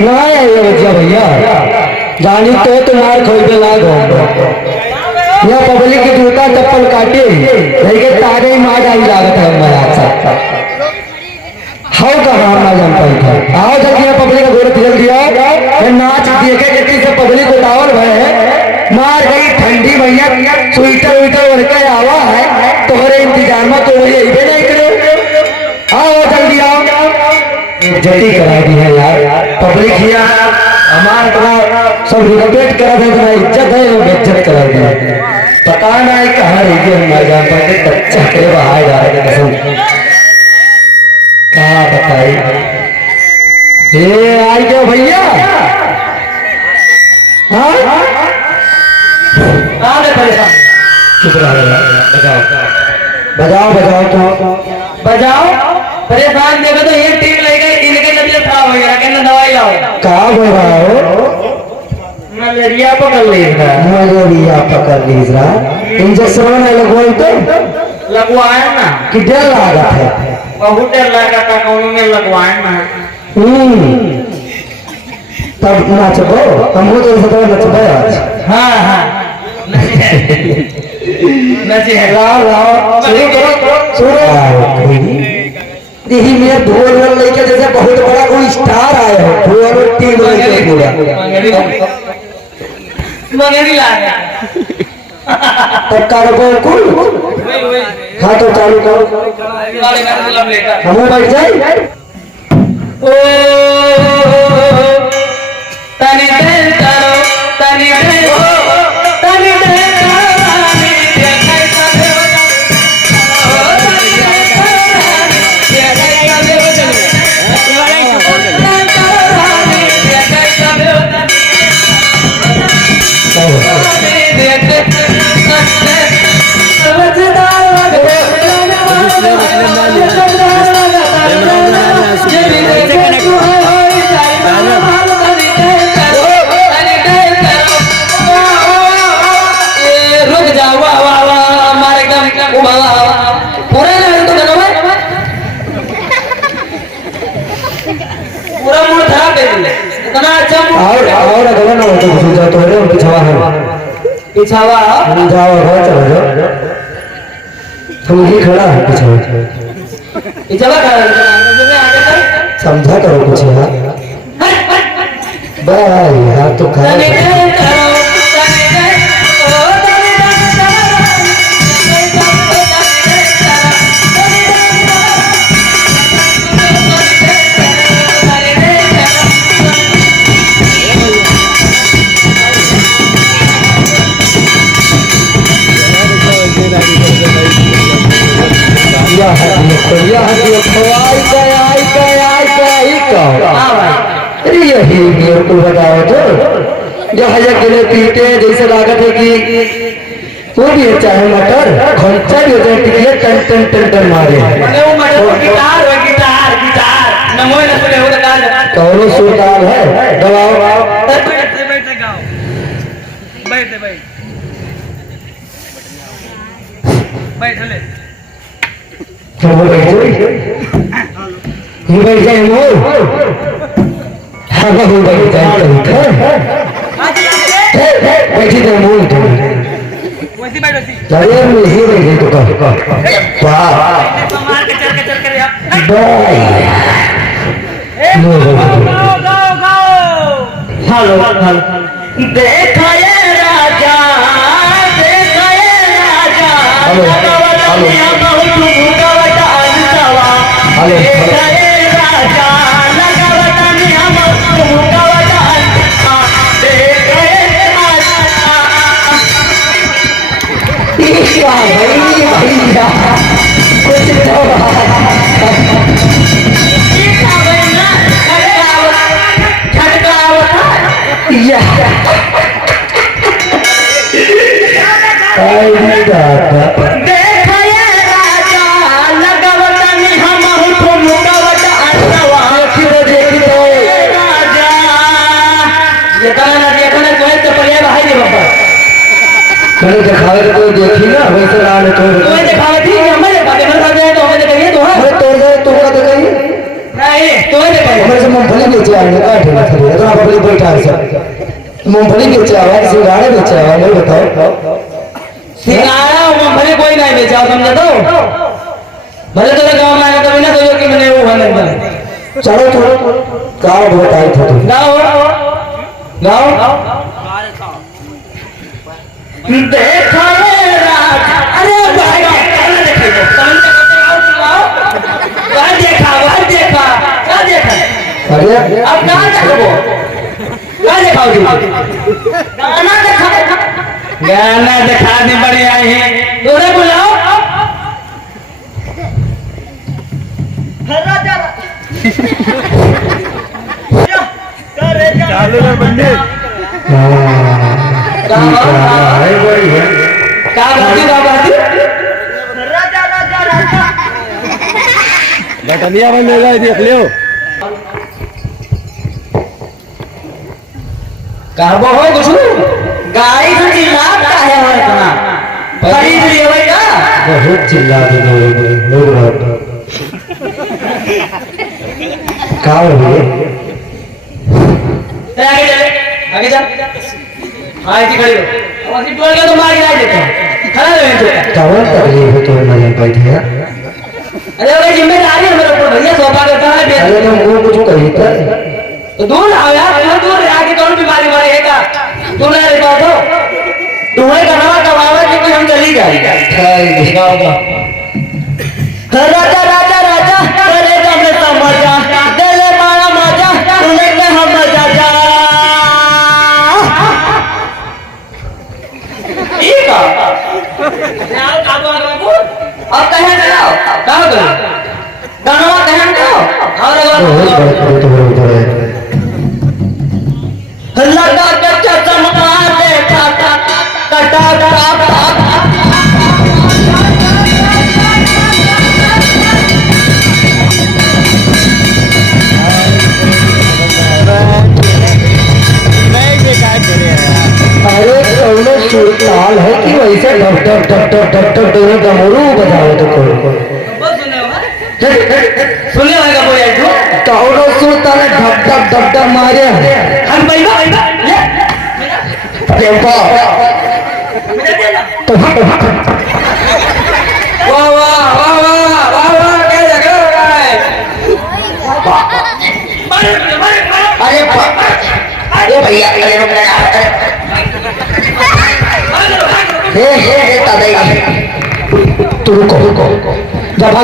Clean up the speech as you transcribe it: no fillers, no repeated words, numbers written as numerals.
नहीं आइए बच्चा भैया जानी तो तुम्हारे खोल के लाग यह पब्लिक की जूता चप्पल काटे लेकिन तारे ही मार आई लागत है हमारा हाउ कहाँ ना जान पाई था आओ जल्दी पब्लिक का गोड़ जल्दी आओ ये नाच देखे जल्दी से पब्लिक उतावल भय है मार गई ठंडी भैया स्वेटर विटर ओढ़ के आवा है तोहरे इंतजार में तो वही अबे नहीं करे आओ जल्दी आओ जल्दी करा दी है यार पब्लिक हिया हमारे तो सब रिस्पेक्ट करा दे ना इज्जत है वो बेइज्जत करा दी पता नहीं कहाँ रह गए ना जान पाते कच्चा के बाहर जा रहे कसम कहाँ बताई ये आई गए भैया हाँ चुप रहा बजाओ बजाओ तो बजाओ परेशान देखो तो ये टीम ले गई इनके तबीयत खराब हो गया कहना दवाई लाओ कहाँ बोल रहा हो मलेरिया पकड़ ली मलेरिया पकड़ ली इंजेक्शन नहीं लगवाई तो लगवाए ना कि डर लागत है बहुत डर लगा था कौन में लगवाए ना तब नाचबो हमको तो ऐसा नचबो आज हाँ हाँ नची है लाओ लाओ शुरू करो शुरू यही मेरे ढोल वाल लेके जैसे बहुत बड़ा कोई स्टार आया हो ढोल टीम लेके पूरा मंगेरी ला गया तब करो कुल हाँ तो चालू करो हम बैठ जाए ओ तनी दिल करो तनी दिल तनी दिल और अगला ना होता कुछ जा तो है पिछवा है पिछावा जाओ हो चलो तुम ही खड़ा है पिछवा पिछावा खड़ा है आगे चल समझा करो कुछ यार भाई यार तो खड़ा यही मेरे को बताओ तो जहाँ जगह पीते जैसे लागत है कि वो भी चाहे मटर खर्चा भी होता है टिकिया टन टन टन टन मारे कौनो सुरताल है दबाओ बैठ जाए मोर हाँ बैठ जाए बैठी तो मोर तो अरे ही बैठे तो कह हेलो देखा ये राजा मैंने दिखावे तो कोई देखी ना वैसे रान तो दिखावे थी हमें दिखावे तो हमें देखिए तो है तोड़ दे तुमका दिखाइए नहीं तो है देखा हमारे से मूंगफली बेचे आएंगे क्या ठेला खरीदा तो आप अपनी बैठा है सब मूंगफली बेचे आवा सिंगाड़े बेचे आवा नहीं बताओ सिंगाड़ा मूंगफली कोई नहीं बेचा समझे तो भले तो गांव में आया कभी ना सोचो कि मैंने वो बंद कर चलो तो गाँव बहुत आई था तुम गाँव देखा अरे भाई देखा क्या देखा अरे अब कहाँ देखो क्या दिखाओ गाना दिखाने बड़े आए हैं तोरे बुलाओ चालू कर बंदे है वही है क्या बात बटनिया बनेगा देख लियो कहबो हो कुछ गाड़ी से चिल्लात का है हो इतना खरीद लिए भाई का बहुत चिल्ला दे लोग बहुत क्या हो आगे चल हाँ ऐसी खड़ी हो और टोल के तो मार गिरा देते खड़ा रहे क्या तकलीफ है तो न जान पाई थी अरे भाई जिम्मेदारी है मेरे ऊपर भैया सोफा करता है अरे तुम वो कुछ कही था तो दूर आओ यार तुम दूर रह आगे कौन बीमारी मरेगा तू ना रहता तो तुम्हें करवा कमावा कि कोई हम चली गए राजा राजा राजा करे तुमने समझा दिले मारा मजा तूने के हम मजा जा ठीक है अब कहे जाओ कहाँ करो धनवा कहे जाओ बहुत लगा के चमका दे काटा कटा अरे कौनो सुरताल है कि वैसे dub dub dub dub dub dub दोनों डमरू बजाओ तो सुनने वाला कोई है तू कौनो सुरताल है डब डब डब डब मारे हम बैठा अरे वाह वाह वाह वाह वाह वाह वाह क्या जगह हो रहा है अरे भैया हे दादा तू रुको जब